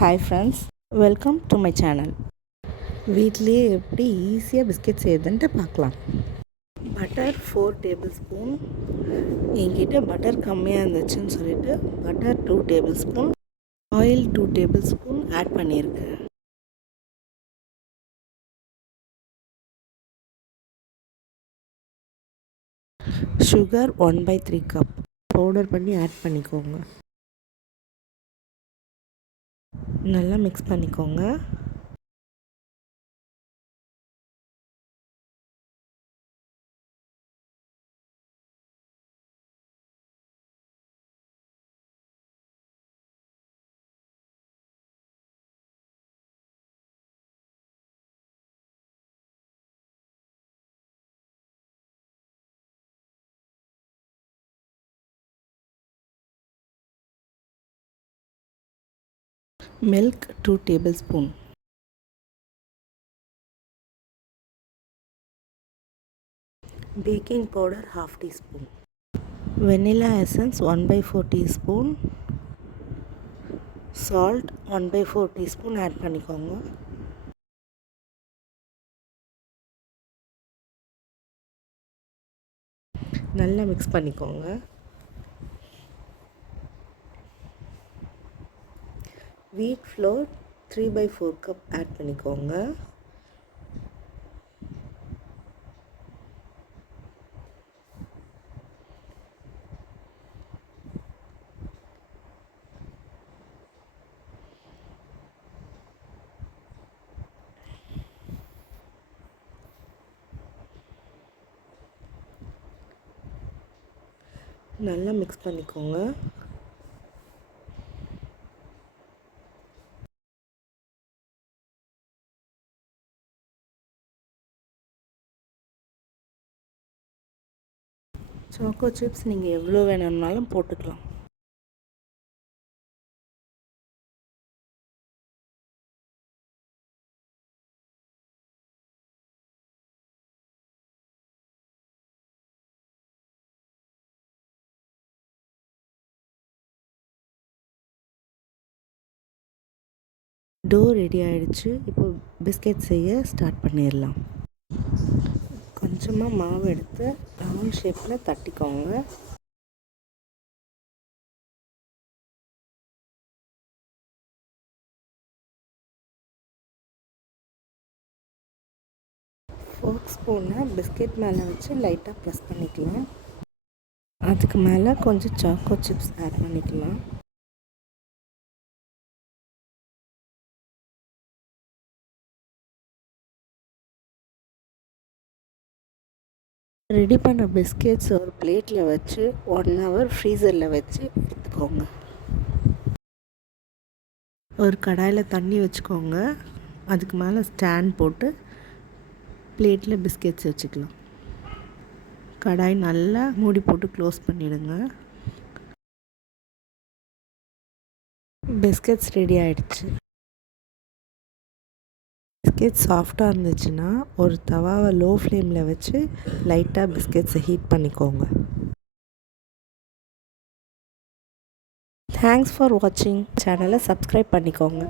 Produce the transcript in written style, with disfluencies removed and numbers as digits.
Hi friends, welcome to my channel. வீட்டிலேயே எப்படி ஈஸியாக பிஸ்கெட் செய்யுதுன்ட்டு பார்க்கலாம். Butter 4 tablespoon. என்கிட்ட பட்டர் கம்மியாக இருந்துச்சுன்னு சொல்லிட்டு butter 2 tablespoon, oil 2 tablespoon add பண்ணியிருக்கேன். சுகர் 1/3 கப் பவுடர் பண்ணி ஆட் பண்ணிக்கோங்க. நல்லா மிக்ஸ் பண்ணிக்கோங்க. Milk 2 tablespoon. Baking powder 1/2 teaspoon. Vanilla essence 1/4 teaspoon. Salt 1/4 teaspoon add பண்ணிக்கோங்க. நல்லா மிக்ஸ் பண்ணிக்கோங்க. வீட் ஃப்ளோர் 3/4 கப் ஆட் பண்ணிக்கோங்க. நல்லா மிக்ஸ் பண்ணிக்கோங்க. சாக்கோ சிப்ஸ் நீங்கள் எவ்வளோ வேணும்னாலும் போட்டுக்கலாம். டோ ரெடி ஆகிடுச்சு. இப்போ பிஸ்கெட் செய்ய ஸ்டார்ட் பண்ணிடலாம். கொஞ்சமாக மாவு எடுத்து ரவுண்ட் ஷேப்பில் தட்டிக்கோங்க. ஃபோர்க் ஸ்பூனை பிஸ்கெட் மேலே வச்சு லைட்டாக ப்ரெஸ் பண்ணிக்கலாம். அதுக்கு மேலே கொஞ்சம் சாக்கோ சிப்ஸ் ஆட் பண்ணிக்கலாம். ரெடி பண்ண பிஸ்கெட்ஸ் ஒரு பிளேட்டில் வச்சு 1 ஹவர் ஃப்ரீசரில் வச்சு எடுத்துக்கோங்க. ஒரு கடாயில் தண்ணி வச்சுக்கோங்க. அதுக்கு மேலே ஸ்டாண்ட் போட்டு பிளேட்டில் பிஸ்கெட்ஸ் வச்சுக்கலாம். கடாய் நல்லா மூடி போட்டு க்ளோஸ் பண்ணிவிடுங்க. பிஸ்கெட்ஸ் ரெடி ஆகிடுச்சு. பிஸ்கெட் சாஃப்டாக இருந்துச்சுன்னா ஒரு தவாவை லோ ஃப்ளேமில் வச்சு லைட்டாக பிஸ்கெட்ஸை ஹீட் பண்ணிக்கோங்க. தேங்க்ஸ் ஃபார் வாட்சிங். சேனலை சப்ஸ்கிரைப் பண்ணிக்கோங்க.